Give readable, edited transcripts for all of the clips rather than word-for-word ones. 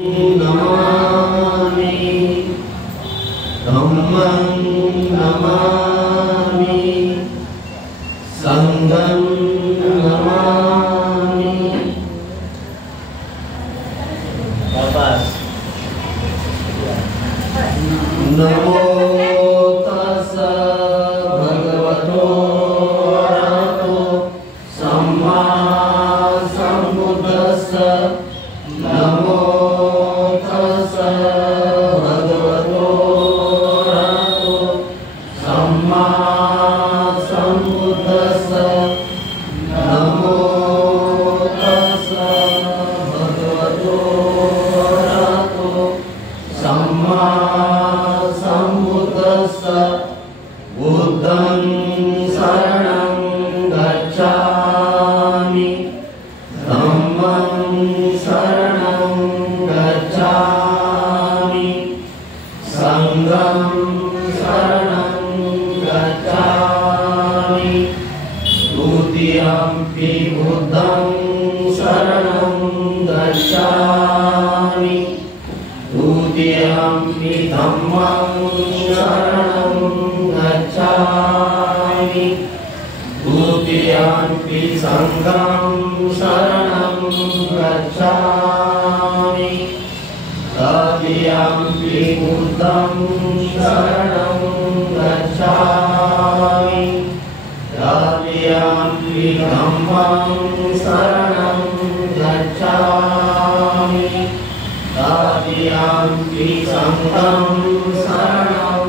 नमामि धम्मं नमामि संघं नमामि। नमो तस्स भगवतो अरहतो सम्मा सम्बुद्धस्स। नमो तस्स भगवतो अरहतो सम्मा सम्बुद्धस्स। नमो तस्स भगवतो अरहतो सम्मा सम्बुद्धस्स। बुद्धं शरणं गच्छामि धम्मं शरणं गच्छामि संघं शरणं गच्छामि। द्वितीयंपि बुद्धं शरणं गच्छामि द्वितीयंपि धम्मं शरणं गच्छामि द्वितीयंपि संघं शरणं गच्छामि तृतीयंपि बुद्धं शरणं गच्छामि तृतीयंपि धम्मं शरणं गच्छामि तृतीयंपि संघं शरणं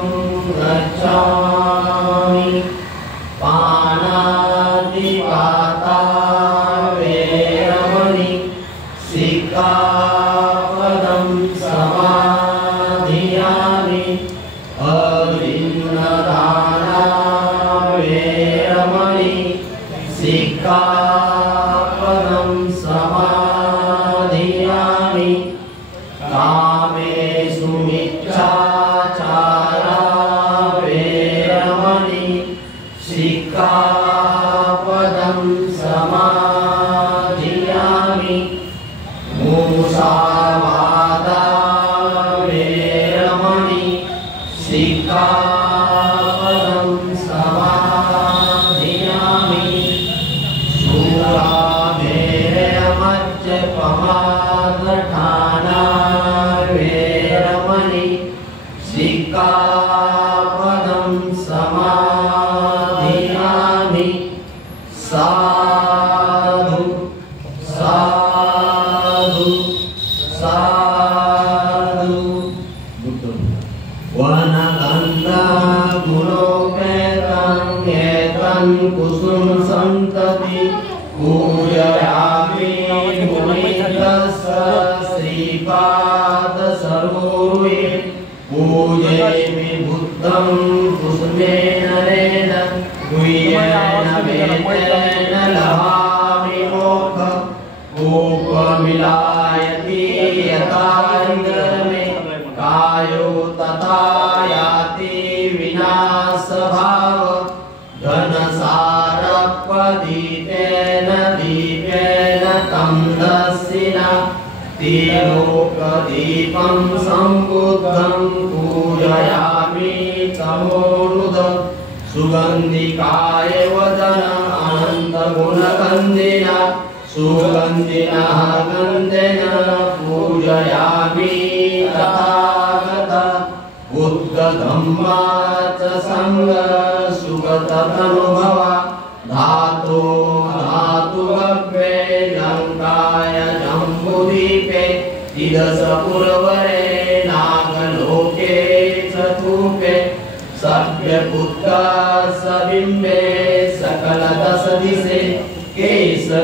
गच्छामि। पाणातिपाता वेरमणि सिक्खापदं समाधियामि। अदिन्नदाना वेरमणि सिक्खापदं समाधियामि। कामेषु मिथ्याचारा वेरमणि सिक्खापदं समाधियामि। मुसावादा वेरमणि सिक्खापदं समाधियामि। शूरामेरमज्जपमादठाना वेरमणि सिक्खापदं समाधियामि। साधु साधु साधु। वनगन्धगुणोपेतं एतं कुसुम संतति पूजयामि मुनितस्स श्रीपाद सरोरुहे। पूजयामि बुद्धं कुसुमेन नरेण गुह्येन वेदेन लभामि मोक्षं। गोपमिलायति यथा इन्द्रमे कायो तथा याति विनाशभाव। घनसारपदितेन दीपेन तं दर्शिना त्रिलोकदीपं सम्बुद्धं पूजयामि तमोनुद। सुगन्धिकाय वदन अनन्तगुणगन्धिना सुगन्धिनः गन्धेन पूजयामि तथागत। बुद्धधम्मा च संग सुगततनुभवा। धातो धातुभव्ये लङ्काय जम्बुद्वीपे तिदशपुरवरे नागलोके चतुपे। सभ्यपुत्रा सबिम्बे सकलदशदिशे केशलोमादिधातु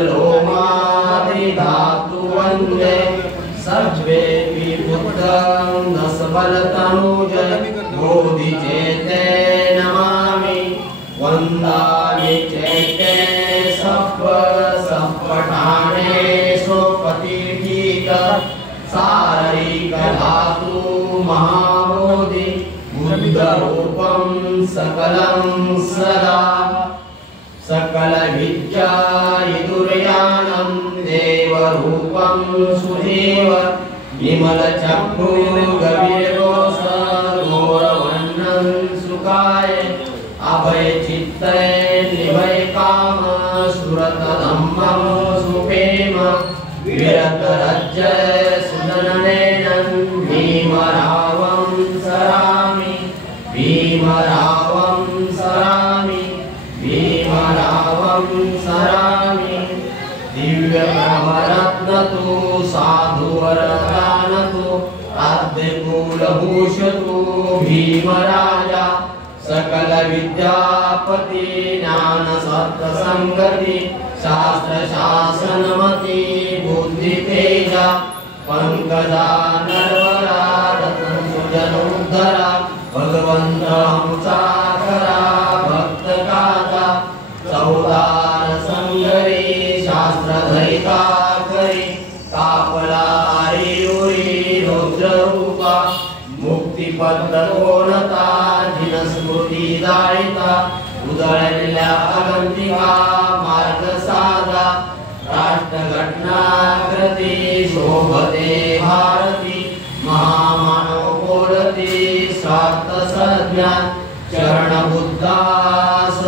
वन्दे। सर्वेऽपि बुद्धं दशबलतनूज बोधिचेते नमामि। वन्दामि चैते सप्पठाणे सोपतिठीक शारीरिकधातु महाबोधि। बुद्धरूपं सकलं सदा सकलविद्यायिदुर्यानं देवरूपं सुदेव विमल चक्षु गभीर गोस घोर वर्णन सुखाय अभय चित्तय निभय काम सुरत धम्मं सुपेम विरत रज्जय सुदननेनं भीमरावं सरामि भीमरावं सरामि भीमरावं सरामि दिव्य ब्रह्मरत्न तु साधुवरदान तु आद्यकुलभूष तु भीमराजा सकल विद्यापति ज्ञान सत्य संगति शास्त्र शासनमति बुद्धि तेजा पंकजा नरवरा रतन सुजनोद्धरा भगवंत मुसाखरा भक्त काजा चौदार संगरी शास्त्र धरिता करी कापला आयुरी रुद्र रूपा मुक्तिपद कोणता जिन स्मृती दाळिता उदळलेल्या अगंतिका मार्ग साधा राष्ट्र घटनाकृती शोभते भारती महामानव बोलती स्वार्थ सज्ञा चरण बुद्धास